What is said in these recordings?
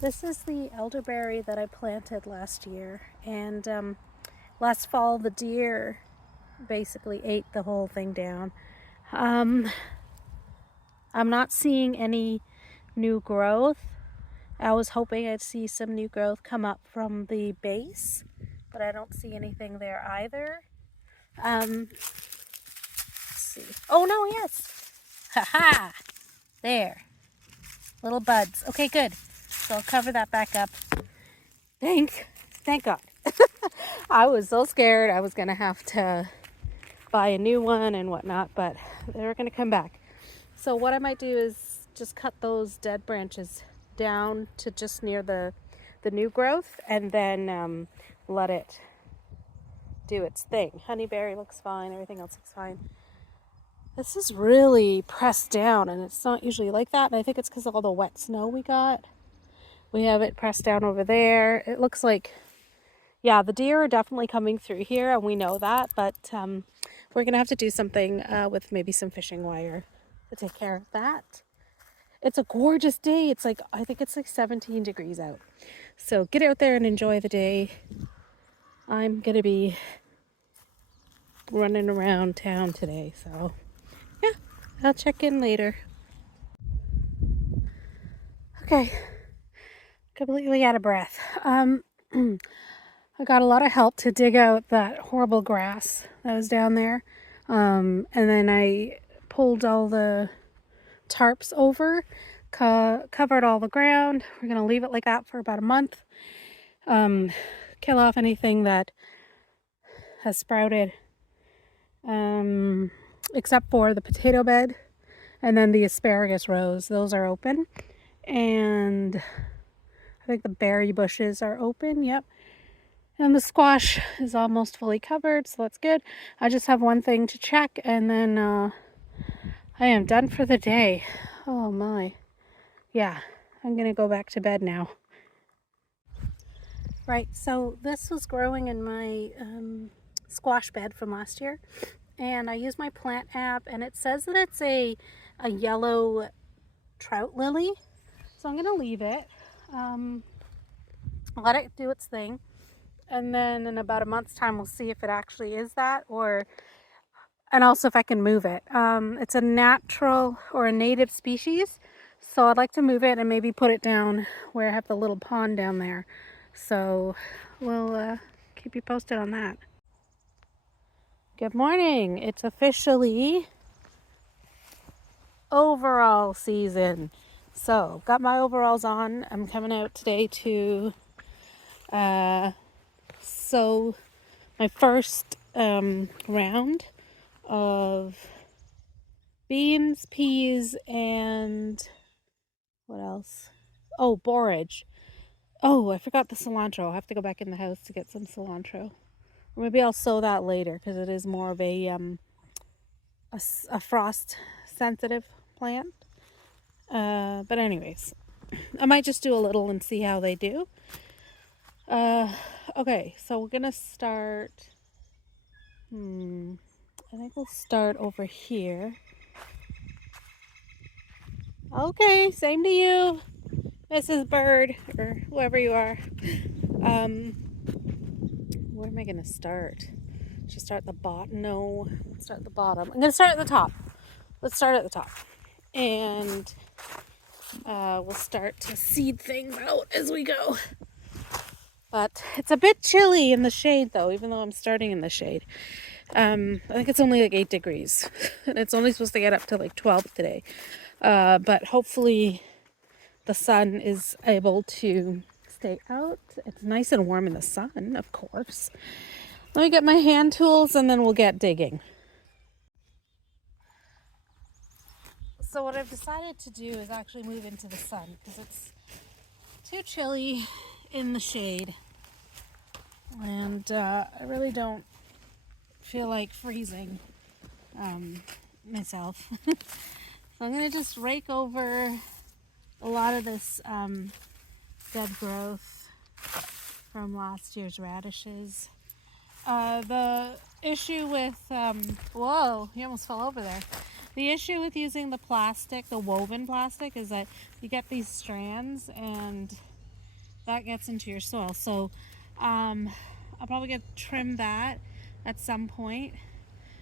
This is the elderberry that I planted last year, and last fall the deer basically ate the whole thing down. Um, I'm not seeing any new growth. I was hoping I'd see some new growth come up from the base, but I don't see anything there either. Let's see. Oh no, yes. Haha. There. Little buds. Okay, good. So I'll cover that back up. Thank God. I was so scared I was gonna have to buy a new one and whatnot, but they're gonna come back. So what I might do is just cut those dead branches down to just near the new growth, and then let it do its thing. Honeyberry looks fine, everything else looks fine. This is really pressed down, and it's not usually like that, and I think it's because of all the wet snow we got. We have it pressed down over there. It looks like, yeah, the deer are definitely coming through here, and we know that, but we're gonna have to do something with maybe some fishing wire to take care of that. It's a gorgeous day. It's like, I think it's like 17 degrees out. So get out there and enjoy the day. I'm gonna be running around town today, so yeah, I'll check in later. Okay, completely out of breath. I got a lot of help to dig out that horrible grass that was down there. And then I pulled all the tarps over, covered all the ground. We're going to leave it like that for about a month. Kill off anything that has sprouted, except for the potato bed and then the asparagus rows. Those are open. And I think the berry bushes are open. Yep. And the squash is almost fully covered, so that's good. I just have one thing to check, and then I am done for the day. Oh my. Yeah, I'm gonna go back to bed now. Right, so this was growing in my squash bed from last year, and I used my plant app, and it says that it's a yellow trout lily. So I'm gonna leave it, let it do its thing, and then in about a month's time we'll see if it actually is that, or and also if I can move it. It's a natural or a native species, so I'd like to move it and maybe put it down where I have the little pond down there. So we'll keep you posted on that. Good morning. It's officially overall season. So got my overalls on. I'm coming out today to sow my first round of beans, peas, and what else? Oh, borage. Oh, I forgot the cilantro. I'll have to go back in the house to get some cilantro. Or maybe I'll sow that later because it is more of a frost sensitive plant. But anyways, I might just do a little and see how they do. Okay, so we're gonna start. I think we'll start over here. Okay, same to you, Mrs. Bird, or whoever you are. Where am I gonna start? Should I start at the bottom? No, let's start at the bottom. I'm gonna start at the top. Let's start at the top. And we'll start to seed things out as we go. But it's a bit chilly in the shade though, even though I'm starting in the shade. I think it's only like 8 degrees. And it's only supposed to get up to like 12 today. But hopefully the sun is able to stay out. It's nice and warm in the sun, of course. Let me get my hand tools and then we'll get digging. So what I've decided to do is actually move into the sun because it's too chilly in the shade. And I really don't feel like freezing myself. So I'm going to just rake over a lot of this dead growth from last year's radishes. The issue with, whoa, you almost fell over there. The issue with using the plastic, the woven plastic, is that you get these strands and that gets into your soil. So I'll probably get trim that at some point.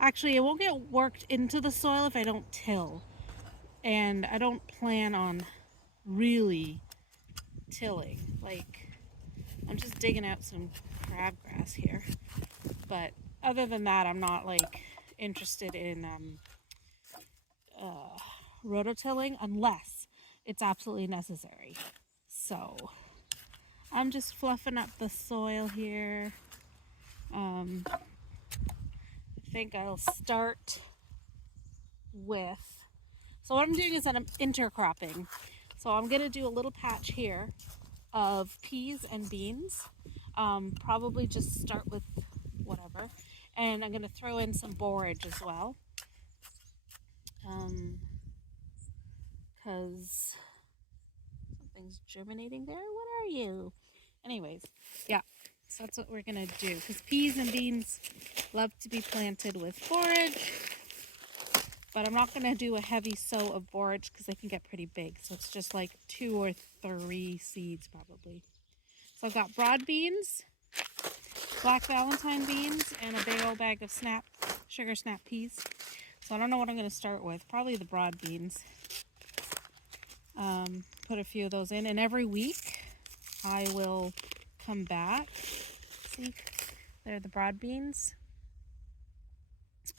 Actually, it won't get worked into the soil if I don't till. And I don't plan on really tilling. Like, I'm just digging out some crabgrass here. But other than that, I'm not like interested in rototilling unless it's absolutely necessary. So I'm just fluffing up the soil here. I think I'll start with, so what I'm doing is that I'm intercropping. So I'm gonna do a little patch here of peas and beans. Probably just start with whatever. And I'm gonna throw in some borage as well. Because something's germinating there. What are you? Anyways, yeah, so that's what we're gonna do. Because peas and beans love to be planted with forage, but I'm not gonna do a heavy sow of borage because they can get pretty big. So it's just like 2 or 3 seeds probably. So I've got broad beans, black Valentine beans, and a big old bag of sugar snap peas. So I don't know what I'm gonna start with. Probably the broad beans. Put a few of those in, and every week I will come back. See, they're the broad beans.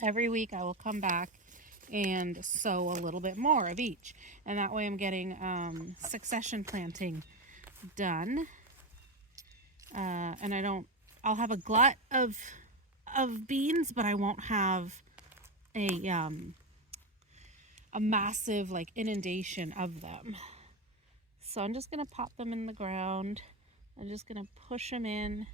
Every week I will come back and sow a little bit more of each, and that way I'm getting succession planting done. And I'll have a glut of beans, but I won't have a massive like inundation of them. So I'm just gonna pop them in the ground. I'm just gonna push them in.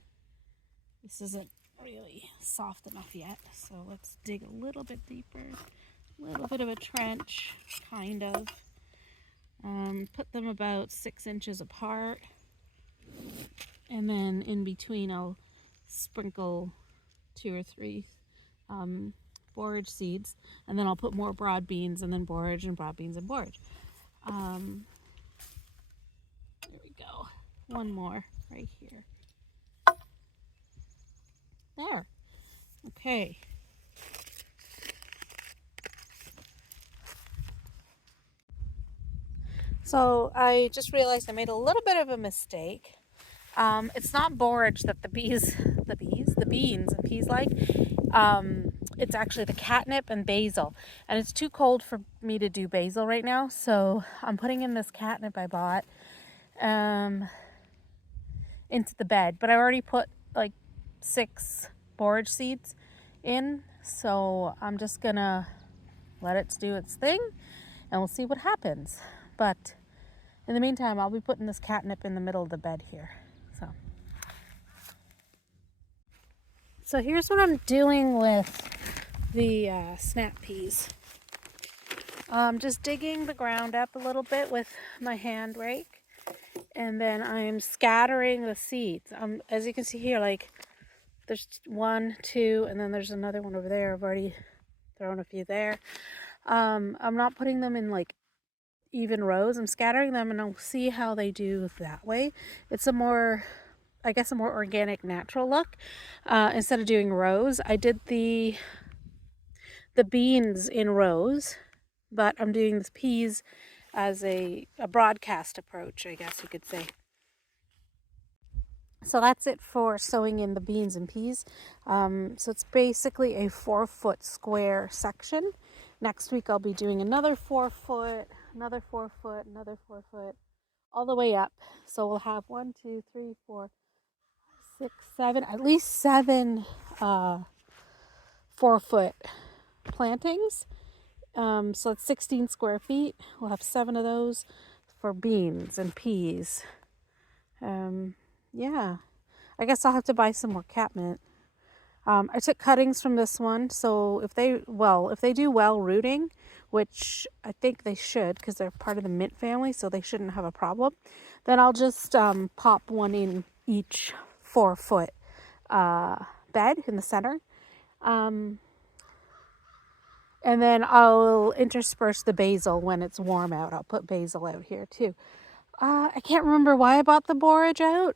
This isn't really soft enough yet, so let's dig a little bit deeper. A little bit of a trench, kind of. Put them about 6 inches apart. And then in between I'll sprinkle 2 or 3 borage seeds. And then I'll put more broad beans and then borage and broad beans and borage. There we go. One more right here. There. Okay. So I just realized I made a little bit of a mistake. It's not borage that the beans and peas like. It's actually the catnip and basil. And it's too cold for me to do basil right now. So I'm putting in this catnip I bought into the bed. But I already put like 6 borage seeds in. So I'm just going to let it do its thing. And we'll see what happens. But in the meantime, I'll be putting this catnip in the middle of the bed here. So here's what I'm doing with the snap peas. I'm just digging the ground up a little bit with my hand rake, and then I'm scattering the seeds. As you can see here, like there's 1, 2, and then there's another one over there. I've already thrown a few there. I'm not putting them in like even rows. I'm scattering them, and I'll see how they do that way. It's a more organic, natural look. Instead of doing rows, I did the beans in rows, but I'm doing the peas as a broadcast approach, I guess you could say. So that's it for sewing in the beans and peas. So it's basically a 4-foot square section. Next week I'll be doing another 4 foot, another 4 foot, another 4 foot, all the way up. So we'll have 1, 2, 3, 4, 6, 7, at least 7 4-foot plantings. So it's 16 square feet. We'll have 7 of those for beans and peas. Yeah, I guess I'll have to buy some more catmint. I took cuttings from this one, so if they do well rooting, which I think they should because they're part of the mint family, so they shouldn't have a problem, then I'll just pop one in each 4-foot bed in the center. And then I'll intersperse the basil when it's warm out. I'll put basil out here too. I can't remember why I bought the borage out.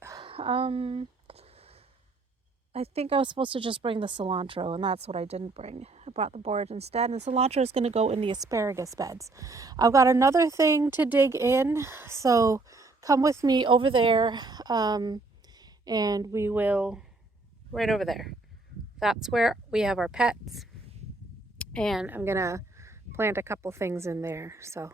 I think I was supposed to just bring the cilantro, and that's what I didn't bring. I brought the borage instead, and the cilantro is going to go in the asparagus beds. I've got another thing to dig in, so come with me over there, and we will, right over there. That's where we have our pets, and I'm going to plant a couple things in there, so